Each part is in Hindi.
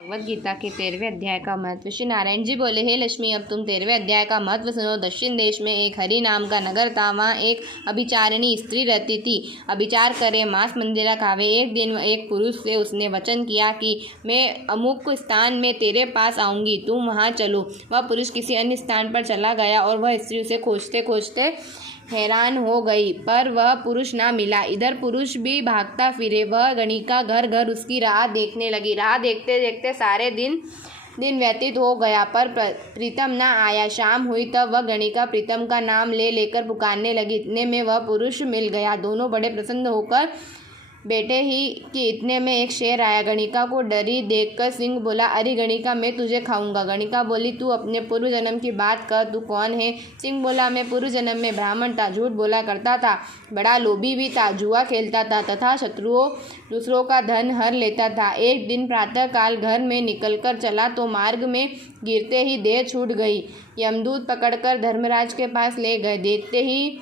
भगवद गीता के 13वें अध्याय का महत्व। श्री नारायण जी बोले, हे लक्ष्मी, अब तुम 13वें अध्याय का महत्व सुनो। दक्षिण देश में एक हरि नाम का नगर था। वहाँ एक अभिचारिणी स्त्री रहती थी। अभिचार करे, मांस मंदिरा खावे। एक दिन एक पुरुष से उसने वचन किया कि मैं अमुक स्थान में तेरे पास आऊँगी, तुम वहाँ चलो। वह पुरुष किसी अन्य स्थान पर चला गया और वह स्त्री उसे खोजते खोजते हैरान हो गई, पर वह पुरुष ना मिला। इधर पुरुष भी भागता फिरे। वह गणिका घर घर उसकी राह देखने लगी। राह देखते देखते सारे दिन व्यतीत हो गया, पर प्रीतम ना आया। शाम हुई तब वह गणिका प्रीतम का नाम ले लेकर पुकारने लगी। इतने में वह पुरुष मिल गया। दोनों बड़े प्रसन्न होकर बैठे ही कि इतने में एक शेर आया। गणिका को डरी देखकर सिंह बोला, अरे गणिका, मैं तुझे खाऊंगा। गणिका बोली, तू अपने पूर्व जन्म की बात कर, तू कौन है? सिंह बोला, मैं पूर्व जन्म में ब्राह्मण था, झूठ बोला करता था, बड़ा लोभी भी था, जुआ खेलता था तथा शत्रुओं दूसरों का धन हर लेता था। एक दिन प्रातःकाल घर में निकलकर चला तो मार्ग में गिरते ही देह छूट गई। यमदूत पकड़कर धर्मराज के पास ले गए। देखते ही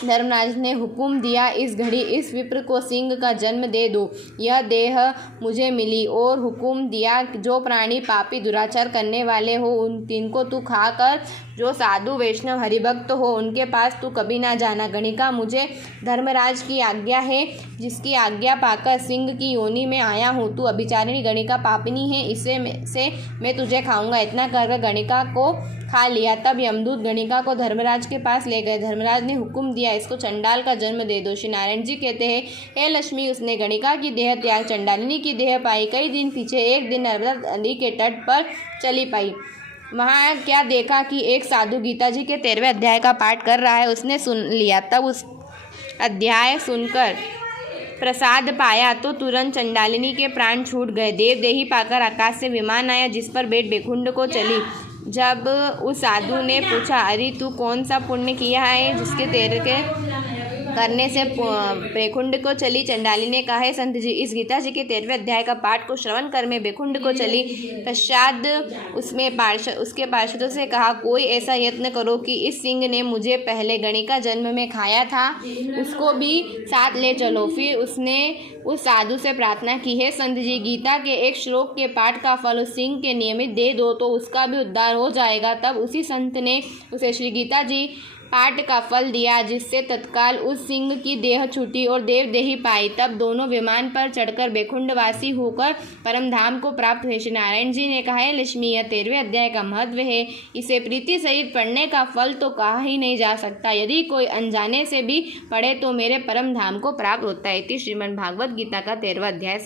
धर्मराज ने हुक्म दिया, इस घड़ी इस विप्र को सिंह का जन्म दे दो। यह देह मुझे मिली। और हुक्म दिया, जो प्राणी पापी दुराचार करने वाले हो उन तिनको तू खाकर, जो साधु वैष्णव हरिभक्त हो उनके पास तू कभी ना जाना। गणिका, मुझे धर्मराज की आज्ञा है, जिसकी आज्ञा पाकर सिंह की योनि में आया हूँ। तू अभिचारिणी गणिका पापिनी है, इससे मैं तुझे खाऊंगा। इतना कर गणिका को खा लिया। तब यमदूत गणिका को धर्मराज के पास ले गए। धर्मराज ने हुक्म दिया, इसको चंडाल का जन्म दे दो। श्री नारायण जी कहते हैं, हे लक्ष्मी, उसने गणिका की देह त्याग चंडालिनी की देह पाई। कई दिन पीछे एक दिन नर्मदा नदी के तट पर चली पाई। वहाँ क्या देखा कि एक साधु गीता जी के 13वें अध्याय का पाठ कर रहा है। उसने सुन लिया। तब उस अध्याय सुनकर प्रसाद पाया तो तुरंत चंडालिनी के प्राण छूट गए। देवदेही पाकर आकाश से विमान आया, जिस पर बैठ बैकुंठ को चली। जब उस साधु ने पूछा, अरे तू कौन सा पुण्य किया है जिसके तेरे के करने से बैकुंठ को चली? चंडाली ने कहा, है संत जी, इस गीता जी के 13वें अध्याय का पाठ को श्रवण कर मैं बैकुंठ को चली। पश्चात उसके पार्षदों से कहा, कोई ऐसा यत्न करो कि इस सिंह ने मुझे पहले गणिका जन्म में खाया था, उसको भी साथ ले चलो। फिर उसने उस साधु से प्रार्थना की, है संत जी, गीता के एक श्लोक के पाठ का फल उस सिंह के नियमित दे दो तो उसका भी उद्धार हो जाएगा। तब उसी संत ने उसे श्री गीता जी पाठ का फल दिया, जिससे तत्काल उस सिंह की देह छूटी और देवदेही पाई। तब दोनों विमान पर चढ़कर बैकुंठवासी होकर परम धाम को प्राप्त हुए। श्री नारायण जी ने कहा, है लक्ष्मी, यह 13वें अध्याय का महत्व है। इसे प्रीति सहित पढ़ने का फल तो कहा ही नहीं जा सकता। यदि कोई अनजाने से भी पढ़े तो मेरे परम धाम को प्राप्त होता है। श्रीमद् भागवत गीता का 13वां अध्याय।